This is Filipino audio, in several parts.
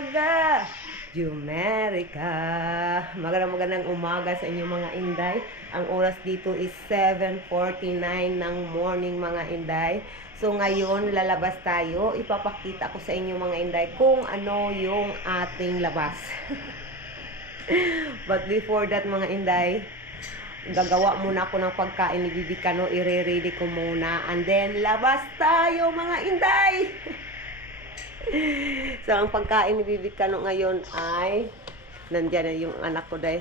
umaga, Jumerica. Magandang umaga sa inyo mga inday. Ang oras dito is 7:49 ng morning mga inday. So ngayon lalabas tayo. Ipapakita ko sa inyo mga inday kung ano yung ating labas. But before that mga inday, gagawa muna ako ng pagkain ni Bibi Kano. I-ready ko muna. And then labas tayo mga inday. So, ang pagkain ni Bibi Kano ngayon ay nandyan na yung anak ko dahil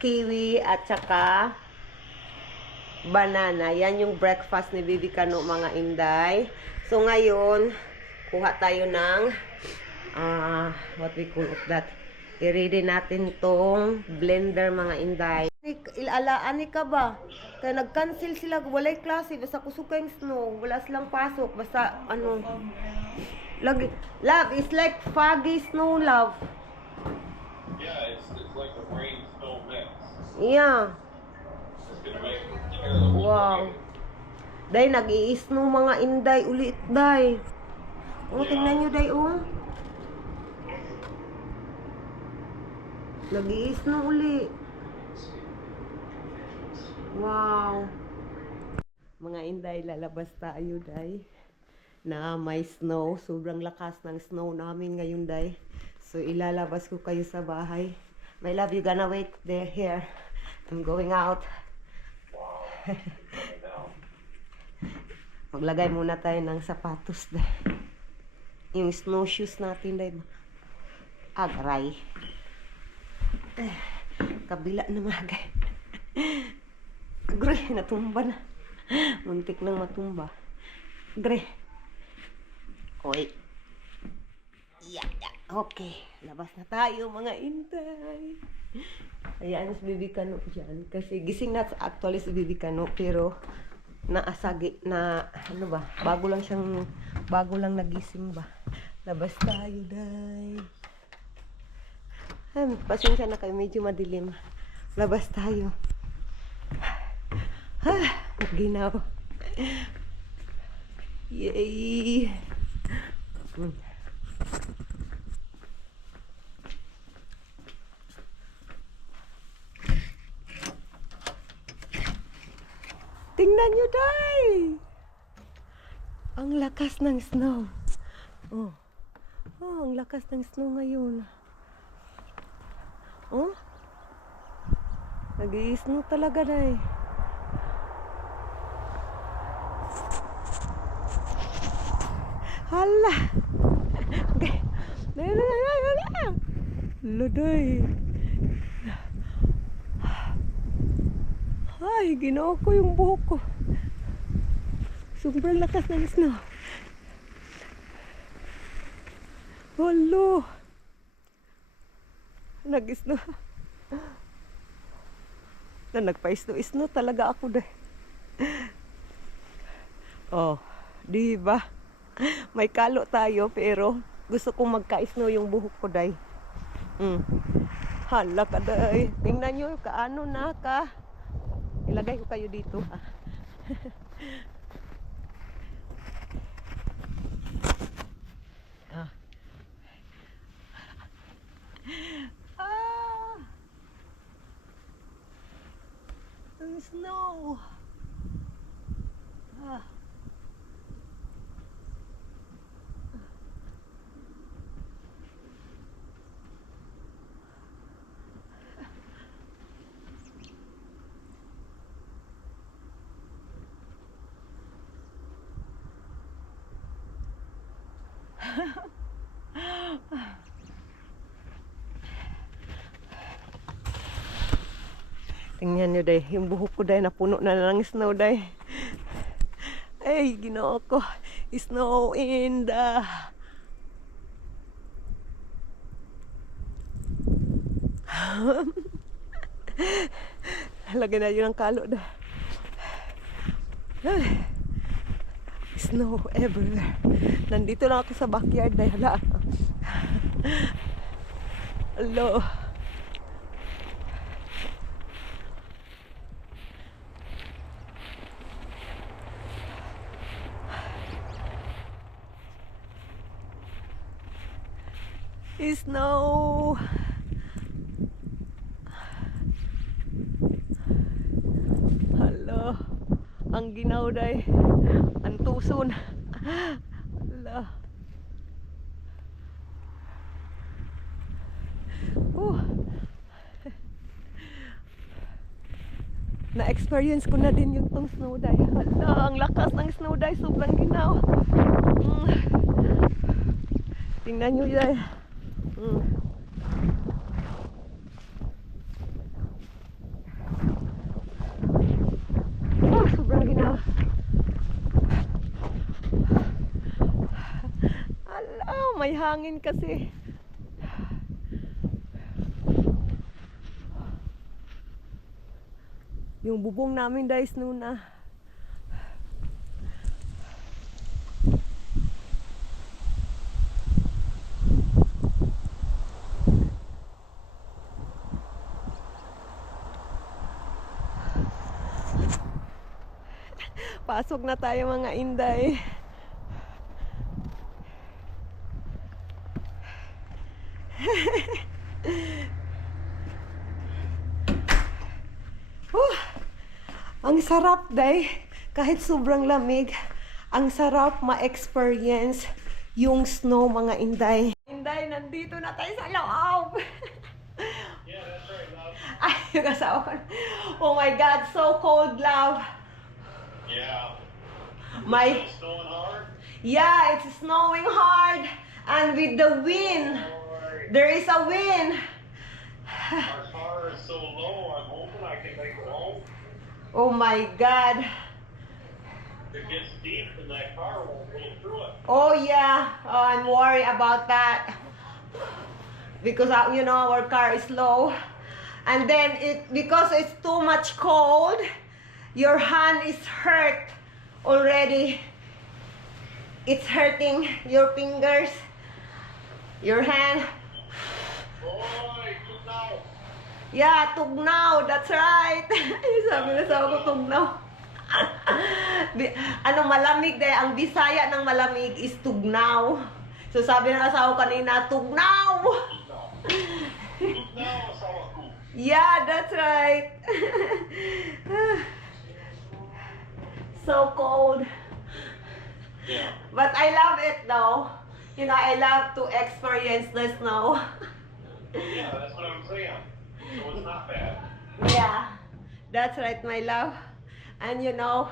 kiwi at saka banana. Yan yung breakfast ni Bibi Kano mga inday. So, ngayon kuha tayo ng what we call that. I-ready natin tong blender mga inday. Ilalaan ka ba? Kaya nag-cancel sila, walay klase, basta kusukay yung snow, wala silang pasok, basta ano. Love, it's like foggy snow, love. Yeah, it's like a rain snow mix. Yeah. It's gonna make it terrible. Wow. Day, nag-i-snow mga inday, ulit day. Oh, tingnan nyo day, oh. Nag-i-snow uli. Wow. Mga inday, lalabas tayo day. Na may snow. Sobrang lakas ng snow namin ngayon day. So ilalabas ko kayo sa bahay. My love, you gonna wait there here. I'm going out. Maglagay muna tayo ng sapatos day. Yung snowshoes natin day. Agray. Kabila na magay. Gre, natumba na. Muntik nang matumba. Gre. Oy. Yeah. Okay. Labas na tayo mga intay. Ayan si Bibi Kano dyan. Kasi gising na actually si Bibi Kano. Pero naasagi na ano ba? Bago lang nagising ba? Labas tayo day. Pasensya na kayo. Medyo madilim. Labas tayo. Ginaw. Yay! Tingnan nyo, day! Ang lakas ng snow. Oh, ang lakas ng snow ngayon. Oh, nag-i-snow talaga, day. Hala! Okay. Loday. Ay, ginoo ko yung buhok ko. Sobrang lakas ng snow. Halo! Nag-snow. Nagpa-snow talaga ako deh. Oh, di ba? May kalo tayo pero gusto kong magka-snow yung buhok ko day. Hala ka day. Tingnan nyo kaano na ka. Ilagay ko kayo dito. Ang snow. Tingnan nyo day, yung buhok ko day napuno na ng snow day. Ay, ginoo ko. Snow in the... Lagyan na yun ang kalo day. Snow everywhere. Nandito lang ako sa backyard day. Hala. Hello. Snow. Hala. Ang ginaw day. Ang tuson. Hala. Na-experience ko na din yung tong snow day. Hala, ang lakas ng snow day. Sobrang ginaw. Tingnan nyo day. Sobrang ginaw. Hala, may hangin kasi. Yung bubong namin dahil snow na. Pasok na tayo mga inday. Ang sarap day, kahit sobrang lamig, ang sarap ma-experience yung snow mga inday. Inday, nandito na tayo sa loob. Yeah, that's right, love. Ay, yung asawa ko. Oh my God, so cold, love. Yeah. My, It's snowing hard. yeah, it's snowing hard. And with the wind, Alright. there is a wind. Our car is so low, I'm hoping I can make it home. Oh my God. If it gets deep, then that car won't go through it. Oh yeah, oh, I'm worried about that. Because you know our car is low. And then because it's too much cold, your hand is hurt already. It's hurting your fingers, your hand. Boy, good now. Yeah, tugnaw, that's right. Sabi na sa ako, tugnaw. Ano, malamig dahil ang Bisaya ng malamig is tugnaw. So sabi ng asawa kanina, tugnaw. Good now, asawa ko. Yeah, that's right. So cold. Yeah. But I love it though. You know, I love to experience the snow. Yeah, that's what I'm saying. So it's not bad. Yeah, that's right, my love. And you know,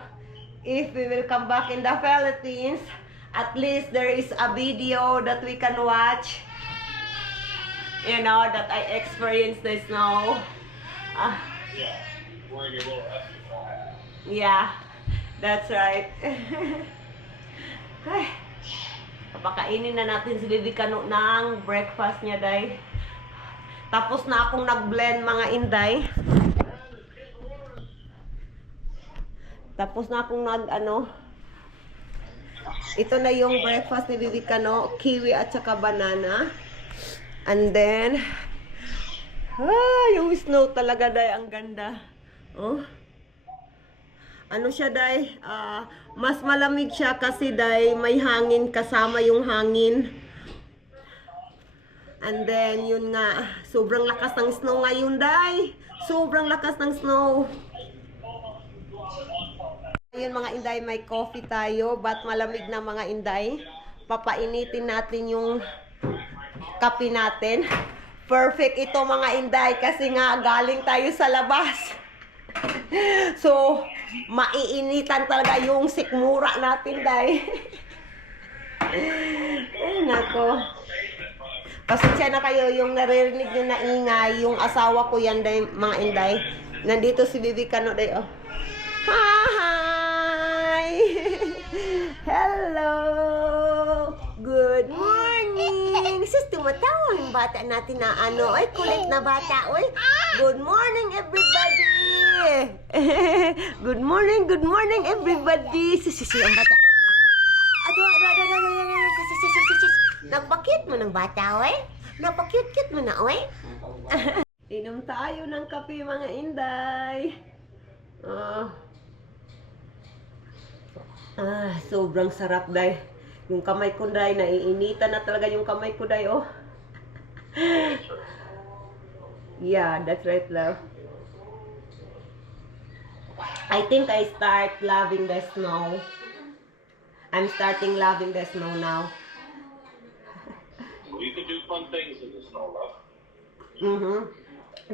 if we will come back in the Philippines, at least there is a video that we can watch. You know, that I experienced the snow. Yeah. Wearing your little Essie hat. Yeah, that's right. Ay, papakainin na natin si Bibi Kano ng breakfast niya, day. Tapos na akong nag-blend mga inday. Tapos na akong ito na yung breakfast ni Bibi Kano, kiwi at saka banana. And then, yung snow talaga, day, ang ganda. Oh. Ano siya, day? Mas malamig siya kasi, day, may hangin kasama yung hangin. And then, yun nga, sobrang lakas ng snow ngayon, day. Sobrang lakas ng snow. Ayun mga inday, may coffee tayo. Ba't malamig na mga inday? Papainitin natin yung kape natin. Perfect ito mga inday kasi nga galing tayo sa labas. So, maiinitan talaga yung sikmura natin, day. Ay, nako. Pasensya na kayo yung naririnig nyo na ingay. Yung asawa ko yan, day, mga inday. Nandito si Bibi Kano, day, oh. Hi! Hello! Good morning! Sus, tumatawa yung bata natin na ano. Ay, kulit na bata, oy. Good morning, everybody! Good morning, everybody! Sus, ang bata. Nagpa-cute mo ng bata, oy. Nagpa-cute-cute mo na, oy. Inom tayo ng kape, mga inday. Sobrang sarap, day. Yung kamay ko, day, naiinitan na talaga yung kamay ko, day, oh. Yeah, that's right, love. I think I start loving the snow. I'm starting loving the snow now. We can do fun things in the snow, love. Mm-hmm.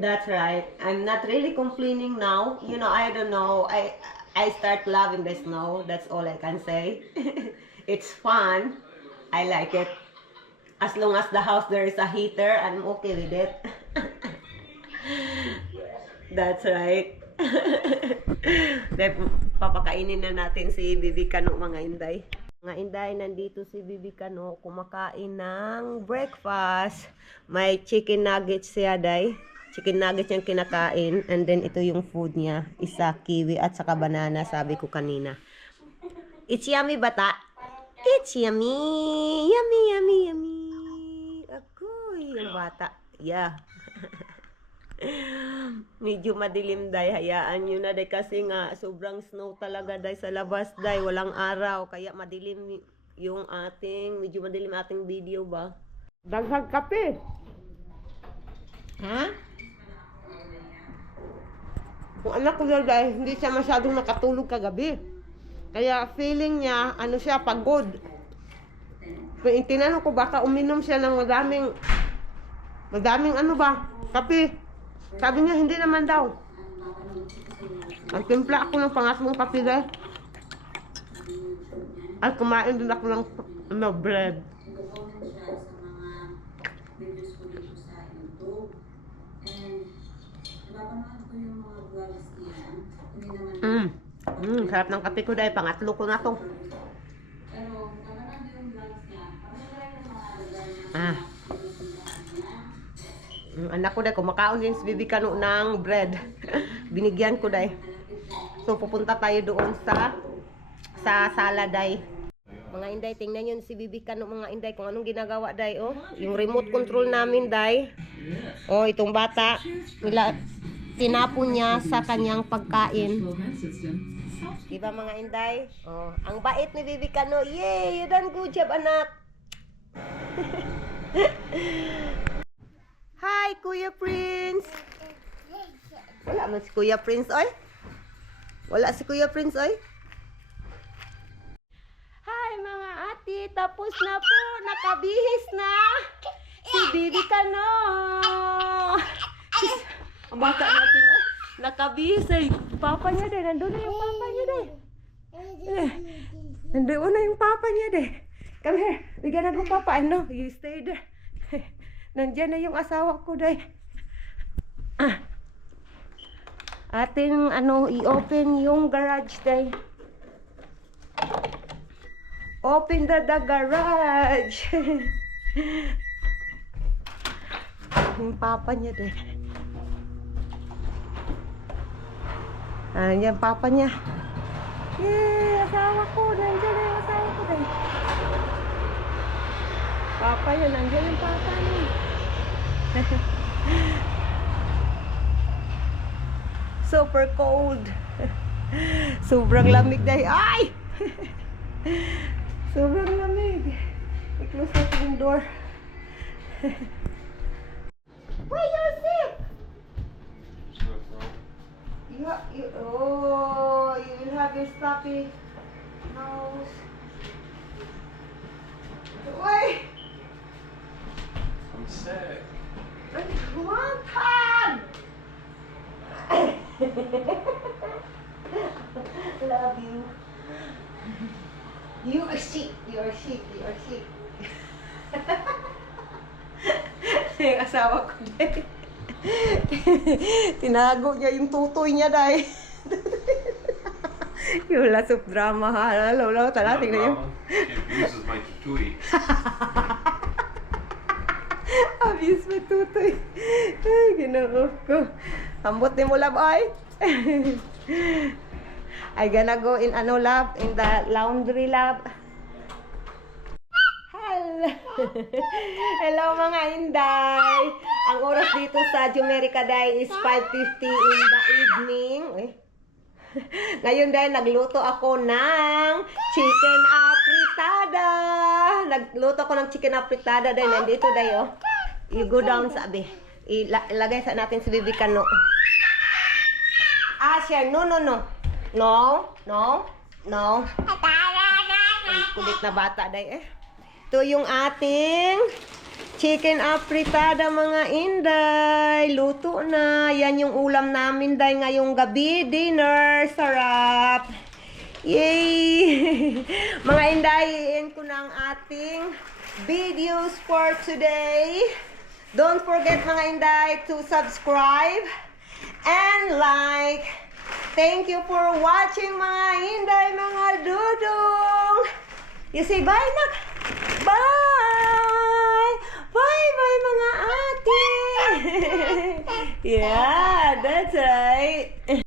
That's right. I'm not really complaining now. You know, I don't know. I start loving the snow. That's all I can say. It's fun. I like it. As long as the house there is a heater, I'm okay with it. That's right. Papakainin na natin si Bibi Kano, mga inday. Mga inday, nandito si Bibi Kano kumakain ng breakfast. May chicken nuggets siya, day. Chicken nuggets yung kinakain. And then ito yung food niya. Isa kiwi at saka banana, sabi ko kanina. It's yummy, bata. It's yummy. Yummy, yummy, yummy. Akoy, yung bata. Yeah. Medyo madilim, day. Hayaan nyo na, day. Kasi nga, sobrang snow talaga, day, sa labas, day. Walang araw. Kaya madilim yung medyo madilim ating video ba? Daghag kape. Ha? Yung anak ko daw, day, hindi siya masyadong nakatulog kagabi. Kaya feeling niya, siya, pagod. Kaya tinanong ko, baka uminom siya ng madaming kape. Sabi niya, hindi naman daw. Nagtimpla ako ng pangatlong kape dahil. At kumain din ako ng bread. Sarap ng kape ko dahil pangatlo ko na to. Anak ko dahil kumakaon din si Bibi Kano ng bread. Binigyan ko dahil. So pupunta tayo doon sa sala dahil. Mga inday, tingnan nyo si Bibi Kano, mga inday, kung anong ginagawa dahil. Oh, yung remote control namin dahil. Oh, itong bata, tinapon niya sa kanyang pagkain. Diba mga inday? Oh, ang bait ni Bibi Kano. Yay! You done good job, anak. Hi, Kuya Prince. Wala man si Kuya Prince, oy. Wala si Kuya Prince, oy. Hi, mga ate. Tapos na po. Nakabihis na. Si Bibi Kano. Ang bata natin, ay. Nakabihis, ay. Papa niya, de. Nandun na yung papa niya, de. Nandun na yung papa niya, de. Come here. We gonna go, papa. No, you stay there. Nandiyan na yung asawa ko, day. Ating, i-open yung garage, day. Open the garage. Yung papa niya, day. Nandiyan papa niya. Yay, asawa ko. Nandiyan na yung asawa ko, day. Papa niya, nandiyan yung papa niya. Super cold. Sobrang lamig dahil. Ay! Sobrang lamig. I-close natin yung door. Why you're sick? You will have your stuffy nose. Why? I'm sick. One time. Love you. You are sick. You are sick. You are sick. Yung asawa ko din. Tinago niya yung tutoy niya dahil. Yung lots of drama ha. Lolo, tala, tingnan niyo. She abuses my tutui. Abuse my tutoy. Ay, ginoo ko. Ambot ni mo, love, ay. I gonna go in lab, in the laundry lab. Hello mga inday. Ang oras dito sa Jumerica day is 5:50 in the evening. Ngayon dahil nagluto ako ng chicken apritada. Nagluto ako ng chicken apritada dahil nandito dahil You go down, sabi. Ilagay sa natin sa bibi kano. Asher, no. Ay, kulit na bata, day eh. Ito yung ating chicken apritada, mga inday. Luto na. Yan yung ulam namin, day, ngayong gabi. Dinner. Sarap. Yay! Mga inday, iin ko na ang ating videos for today. Don't forget, mga inday, to subscribe and like. Thank you for watching, mga inday, mga dudong. You say bye, nak. Bye! Bye, mga ate! Yeah, that's right.